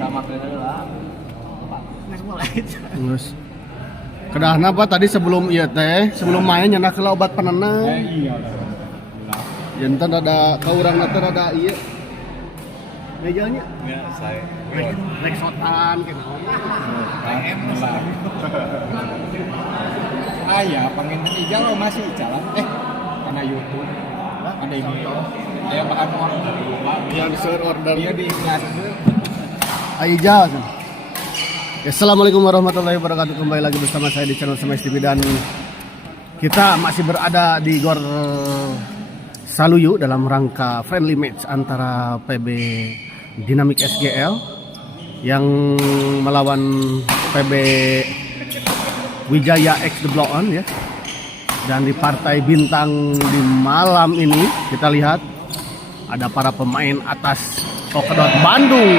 Sama kena lah. Terus kedah napa tadi sebelum ieu teh, sebelum main nyana keula obat penenang. Iya. Jantan ada ka urang teh ada ieu. Mejanya Ya, saya. reksotan kenaon. Ya, pengen ijal lo masih jalan. Karena YouTube. Ada ini. Dia makan order. Yang order. Dia di kelas. Aijal. Assalamualaikum warahmatullahi wabarakatuh. Kembali lagi bersama saya di channel Smash TV dan kita masih berada di Gor Saluyu dalam rangka friendly match antara PB Dynamic SGL yang melawan PB Wijaya X The Block On ya. Dan di partai bintang di malam ini kita lihat ada para pemain atas Polkadot Bandung.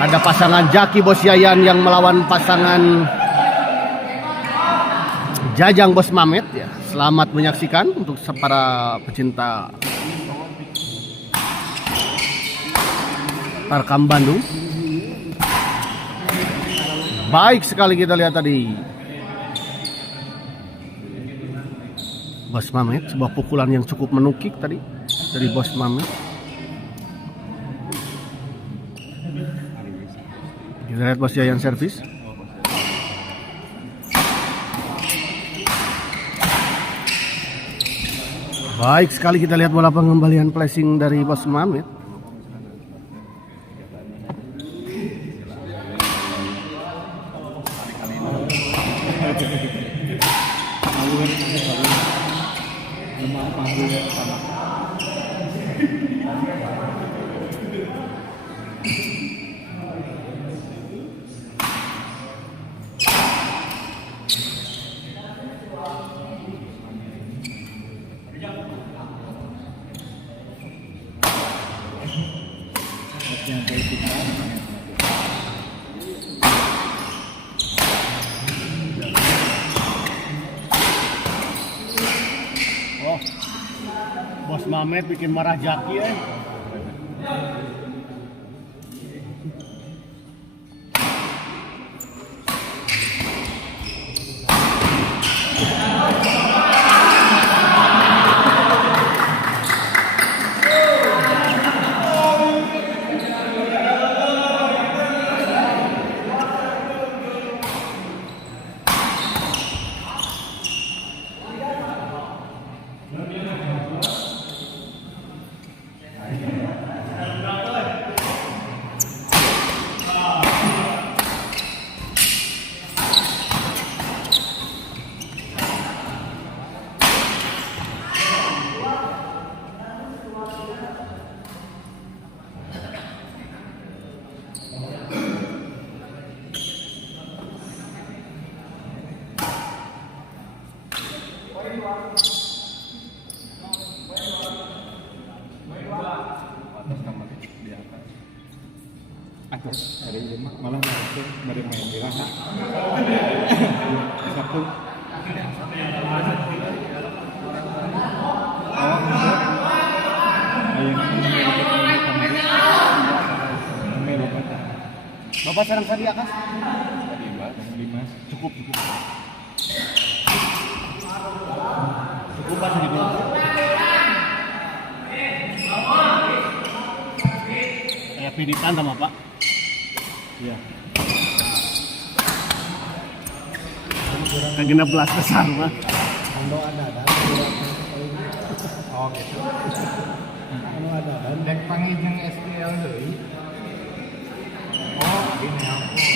Ada pasangan Jaki Bos Yayan yang melawan pasangan Jajang Bos Mamet ya. Selamat menyaksikan untuk para pecinta Tarkam Bandung. Baik sekali kita lihat tadi Bos Mamet, sebuah pukulan yang cukup menukik tadi dari Bos Mamet. Kita lihat Bos Yayan servis. Baik sekali kita lihat bola pengembalian flashing dari Bos Mamet. Oh, Bos Mamet bikin marah Jaki ya. Hari ini malah langsung dari main di Raha. Satu. Bapak serang tadi akas? Tadi Mas. Cukup. Cukup Pak sedikit. Kayak piritan sama Pak. Iya. Kagena belas besar mah. Oh gitu. Dek panggil yang SPL deui. Oh, ini aku.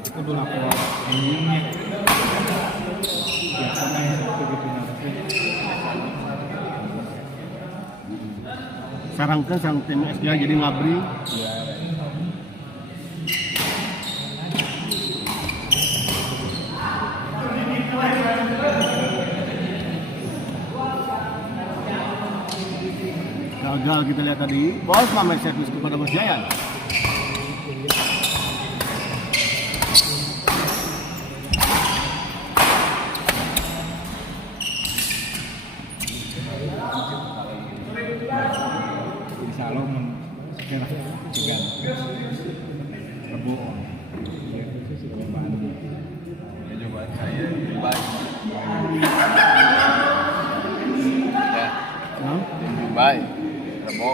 Itu dulu aku endingnya biasanya yang satu gitu sarangkan sang tim SG jadi ngabri. Iya. Gagal kita lihat tadi. Bos main servis kepada Bos Jayan. Insya Allah segala rebu. Ya coba saya baik. Ya, tim baik. Rebo.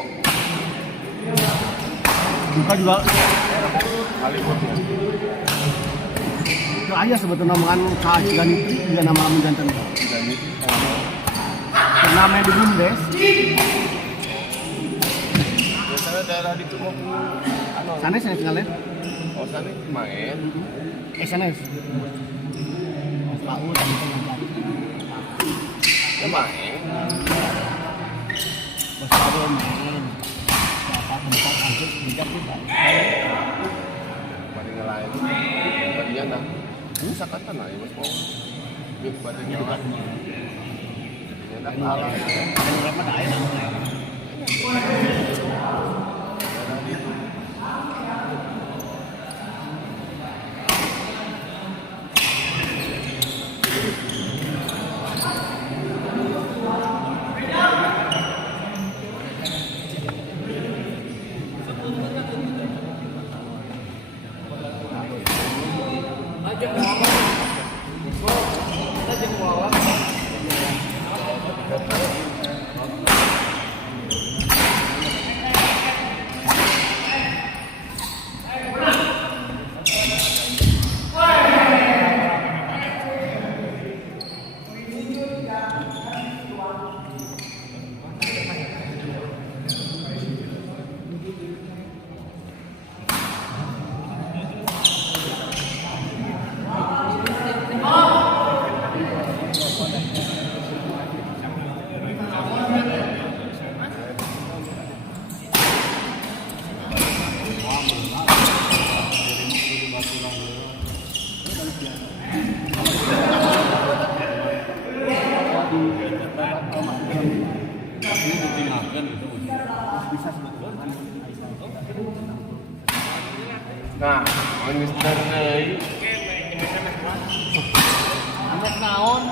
Buka juga Kali buatnya. itu ayah sebetulnya mengan keajian itu juga nama menjantan. Dan itu Namanya di Bundes. biasanya daerah di Tumoku. Sana saya tinggal lihat. Oh sana main. SNS. Ya main. Mari ngelain. Bagian dah. Ini sakatan lah ya mas mau. Big badannya lah. Jadinya dah kalah. Nah, Mister Ney. Anak naon?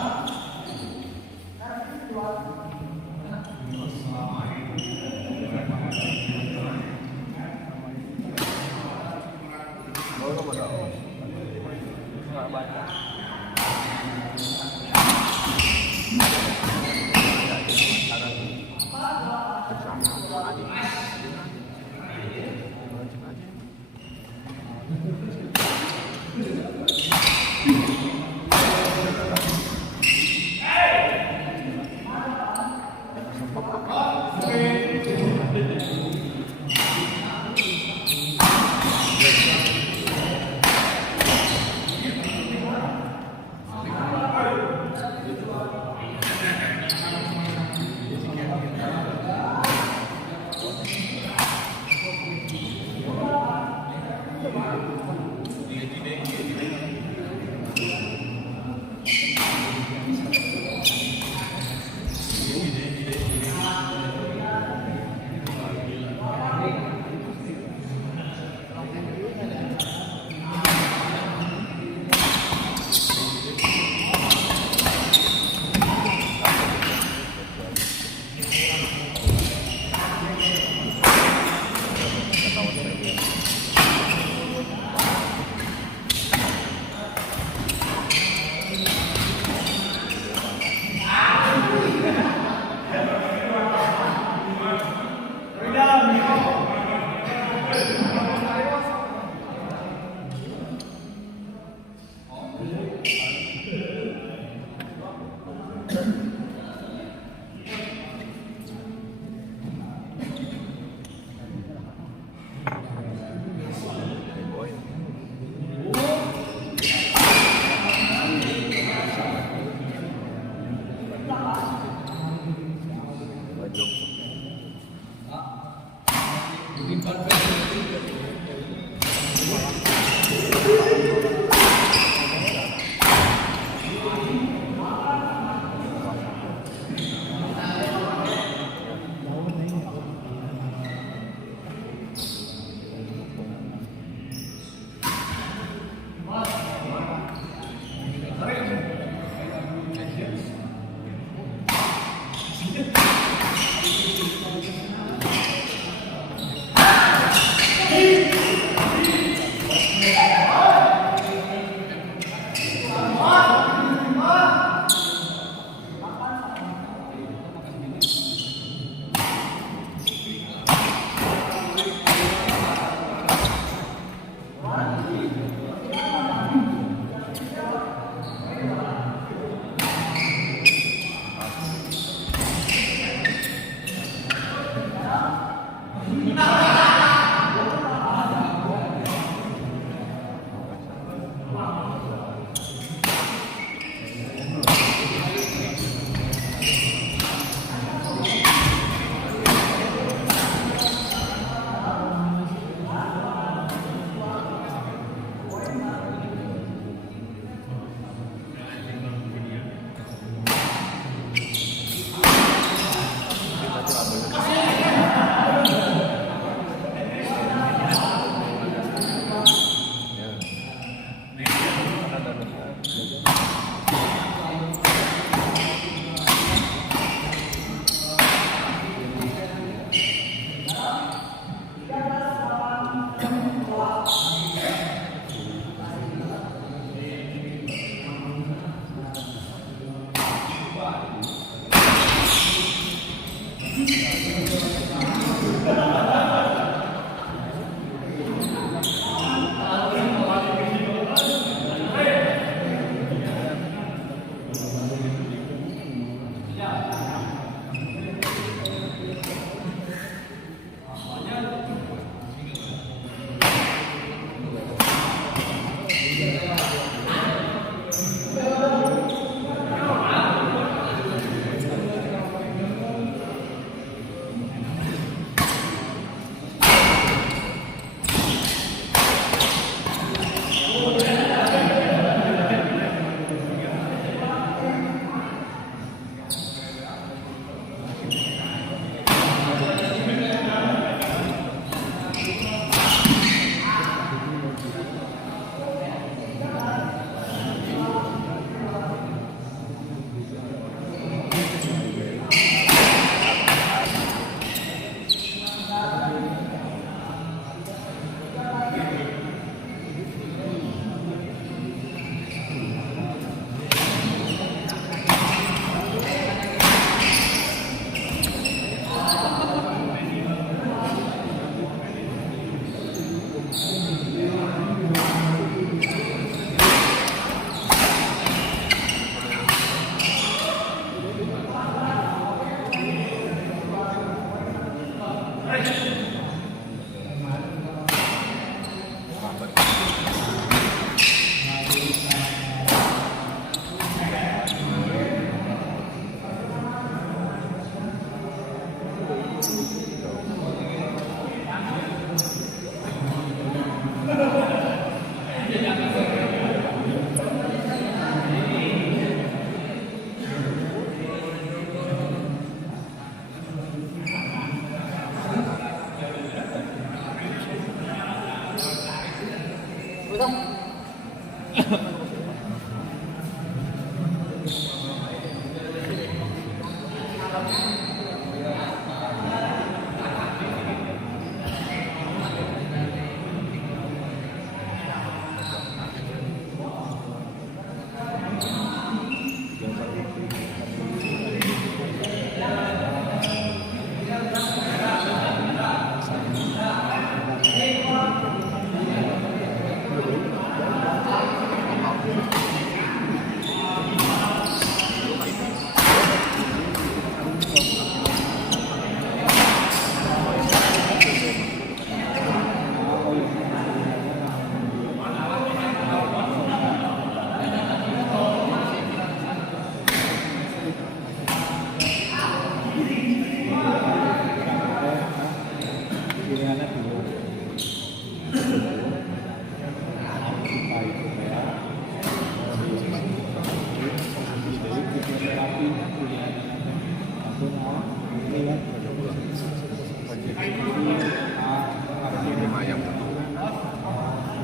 pilihannya dulu supaya supaya tapi pilihannya aku mau lihat Ini ayam.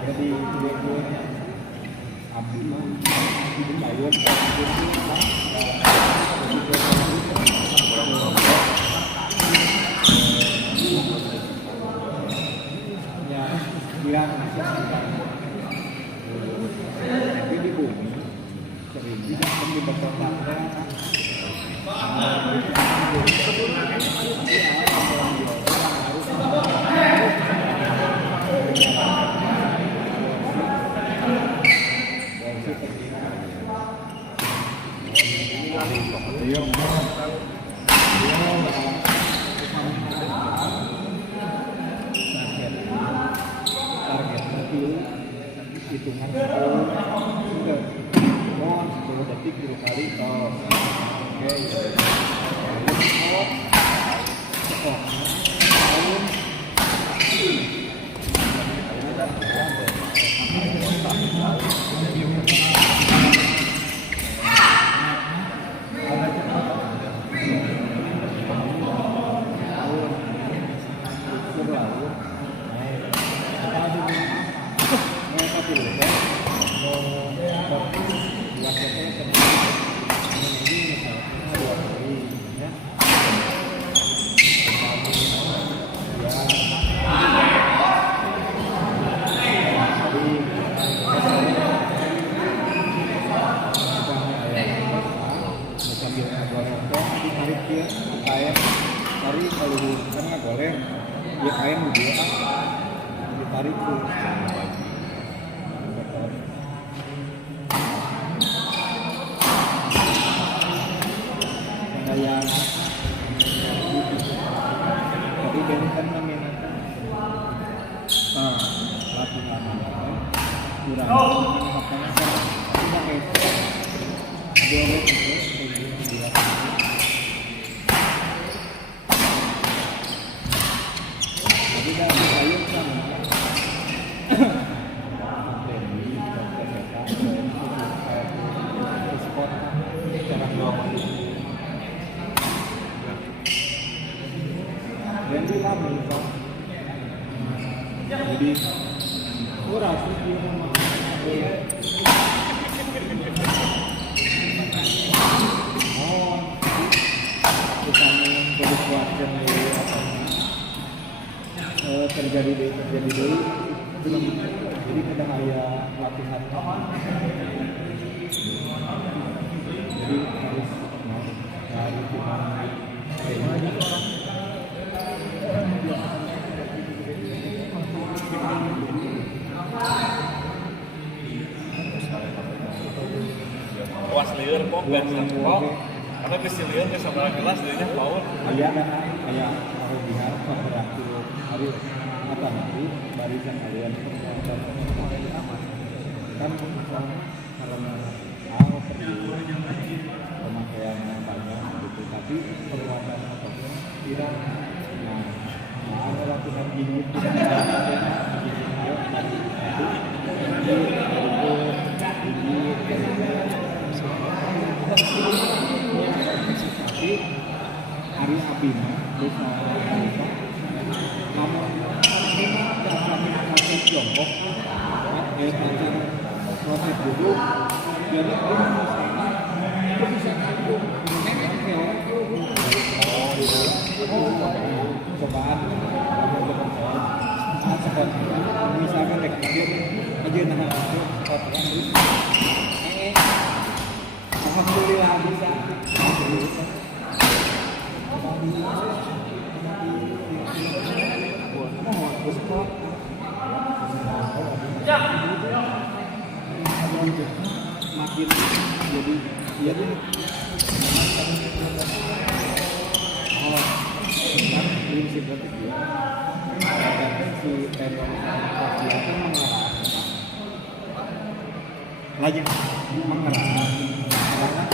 jadi abdi itu bayar ya bilang tapi di bumi sering juga di berkembang hitungan 10 detik 10 kali tol. Oke. Ditarik tuh kayak tapi dari kan namanya latihan kurang makanya tidak kayak boleh terus tapi kan sayur sama Randy lama Pak. Jadi kurang sih di rumah. Oh, bukan jadi kuatkan terjadi belum. Jadi kadang ada latihan. Jadi harus cari was lieur kok dan kok karena kecil lieur ke sebelah kelas dirinya power kayak kayak kelebihan beberapa hari apa nanti barisan kalian kan karena pergi pemakaiannya banyak gitu tapi perbuatan apapun tidak ada latihan gini tidak tapi hari apinya terus kamu proses Tiongkok proses dulu jadi itu bisa ngandung cobaan misalkan aja alhamdulillah bisa makin jadi prinsip berarti dia si teror itu mengarah lagi mengarah karena kan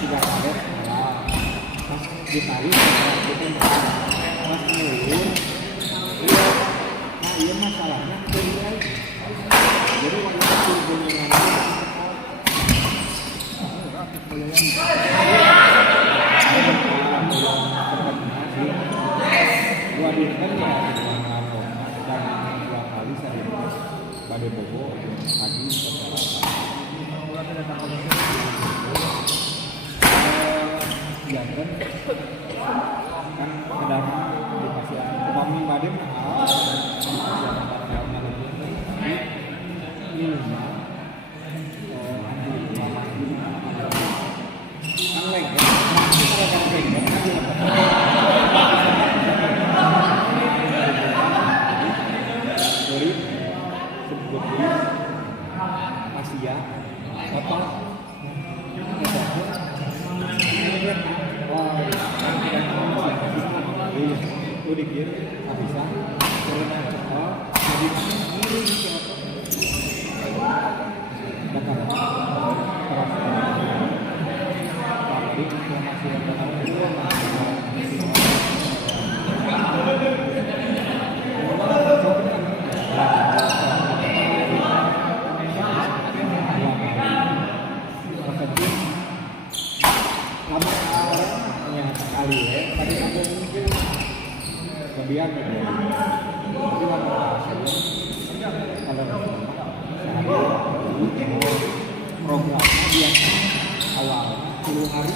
tidak karet pas ditarik pas ngulur iya masalahnya jadi wanita hubungan dua dinten ya dengan rombongan dan 2 kali saya pada bobo pagi jangan kan kadang dikasih kami badim Asia apa udah gitu bisa karena jadi bakal tapi informasi yang sekali ya tadi aku mungkin kemudian jadi kalau programnya dia awal 10 hari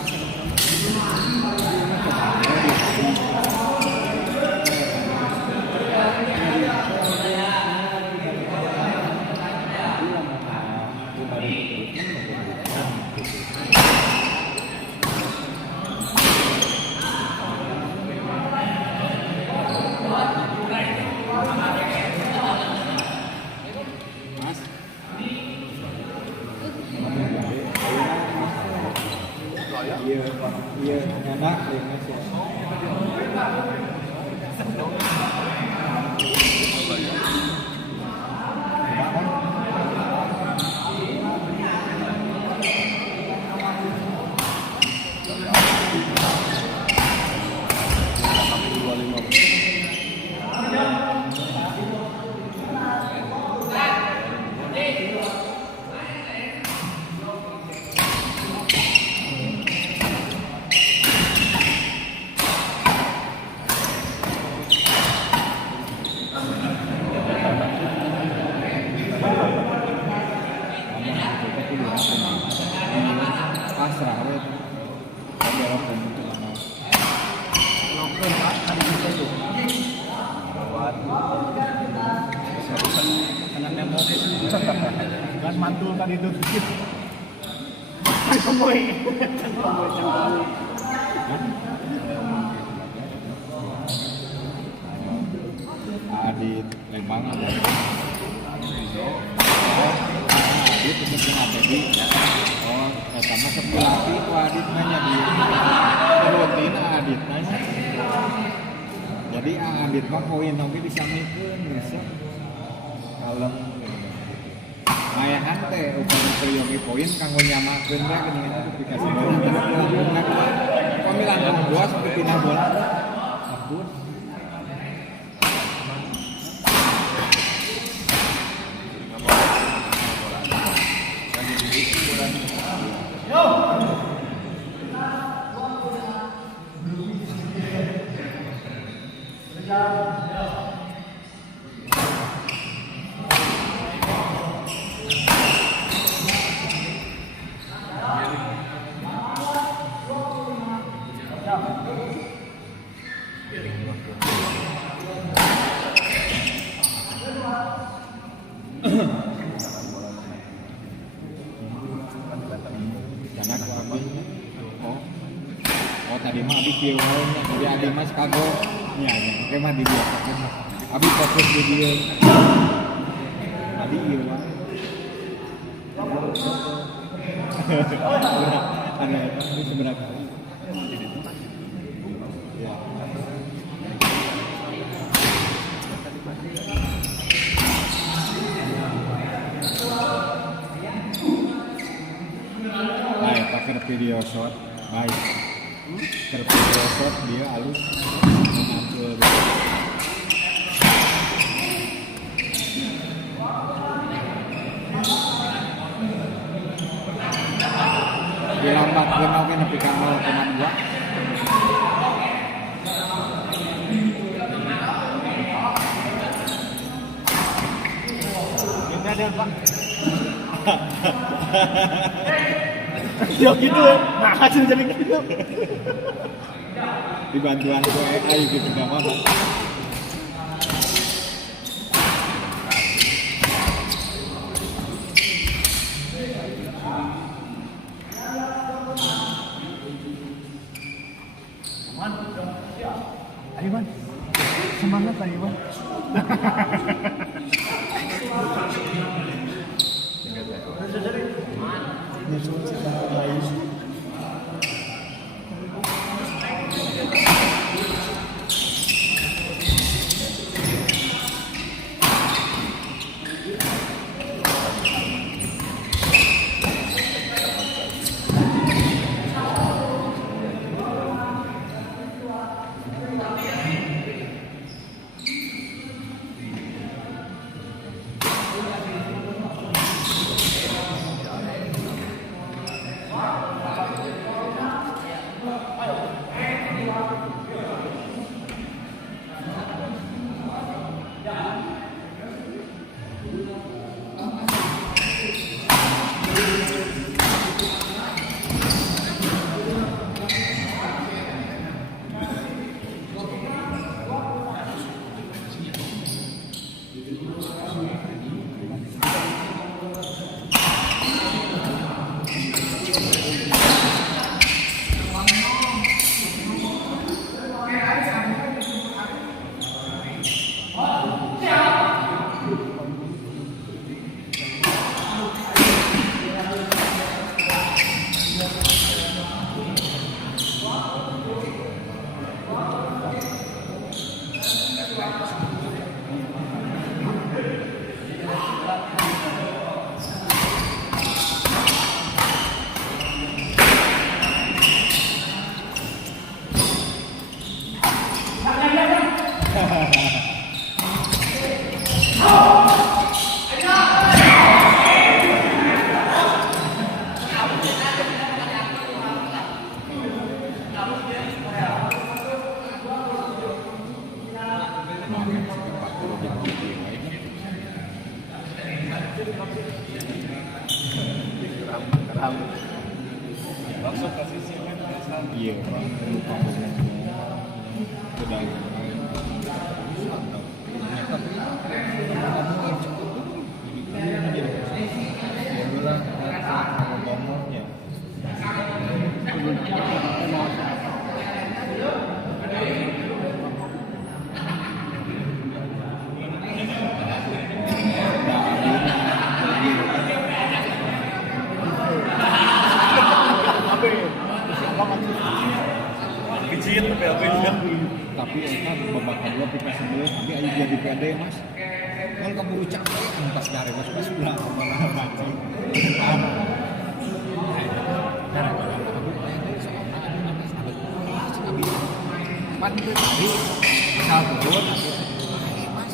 iya enak Indonesia pasrah we dalam pembentukan anaknya mau kan mantul tadi itu sedikit tomboy Adit Lembang ada Adit itu dengan Baby oh sama sepelatih itu Adit nanya di rutin Adit nanya jadi Adit mah poin oke disamikeun bisa kalem ayahan teh ukur priyogi poin kanggo nyamakeun teh geuning aplikasi pamilan bola sampai pindah bola ampun karena aku ambil oh tadi mah abis dia jadi adi mas kago nya oke mah di dia abis fokus di dia tadi iya mah ada apa ini seberapa ya baik pakai video shot baik ke video shot dia halus mengambil lambat kenal kan nepi ka 0,2. Ini ada Pak. Ya gitu ya. Nah, hasil jadi gitu. Di bantuan ku AI gitu enggak apa. Ayo Man, semangat ayo Man. Langsung kasih simen biasa. Iya, lupa udah. Pijit tapi apa ya? Tapi kan babak kedua kita sebelum tapi aja jadi pede mas. Kalau keburu capek pas dari mas pas pulang kemana mancing. Gara-gara aku pede soalnya ada mas ada kelas kami. Pan itu tadi misal turun mas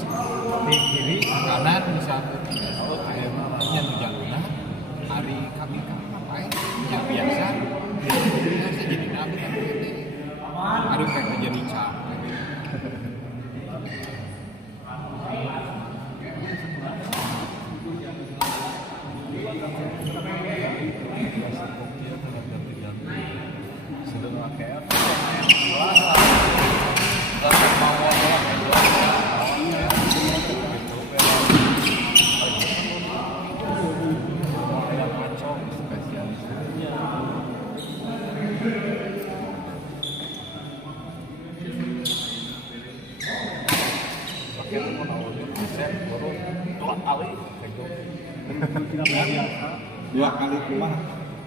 di kiri kanan misal kayak yang jalurnya hari kami ngapain yang biasa biasa jadi nabi. Aduh kayak jadi capek. Dua kali keluar.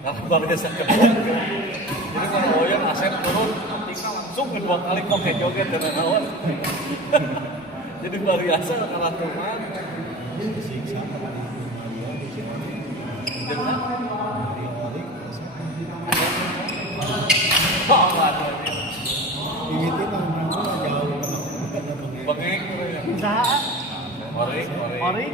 Luar biasa kebun. Jadi kalau Oyan Asep turun, tinggal langsung kedua kali joget dan lawan. Jadi luar biasa kalah teman. Siksa Dengan oh nggak ada. ini tuh jauh Bengeng. Usaha. Ori.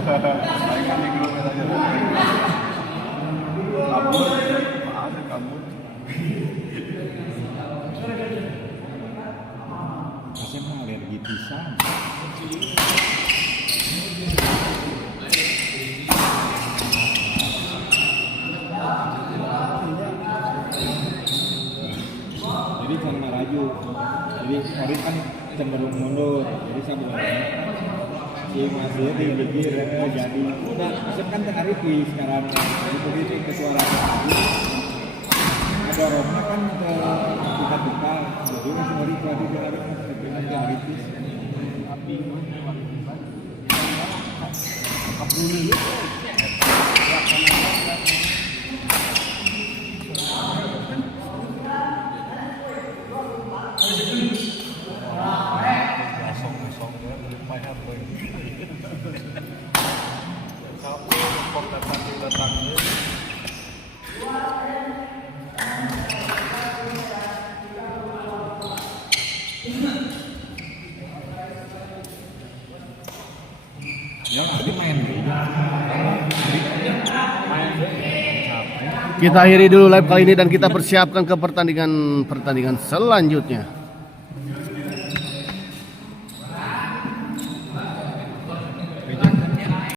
Saingan di grup aja. Kabur, ada kabur. Asep mah alergi pisang. Jadi jangan meraju. Jadi Orit kan cenderung mundur. Jadi saya bilang si masih tinggi jadi udah Asep kan tengah ripi sekarang. Jadi begitu ke suara ada Roma kan ke buka jadi masih Orit lagi berarti dengan tengah ripi. Kosong ya, lumayan tuh. Kamu kok datang Ya nanti main Kita akhiri dulu live kali ini dan kita persiapkan ke pertandingan selanjutnya.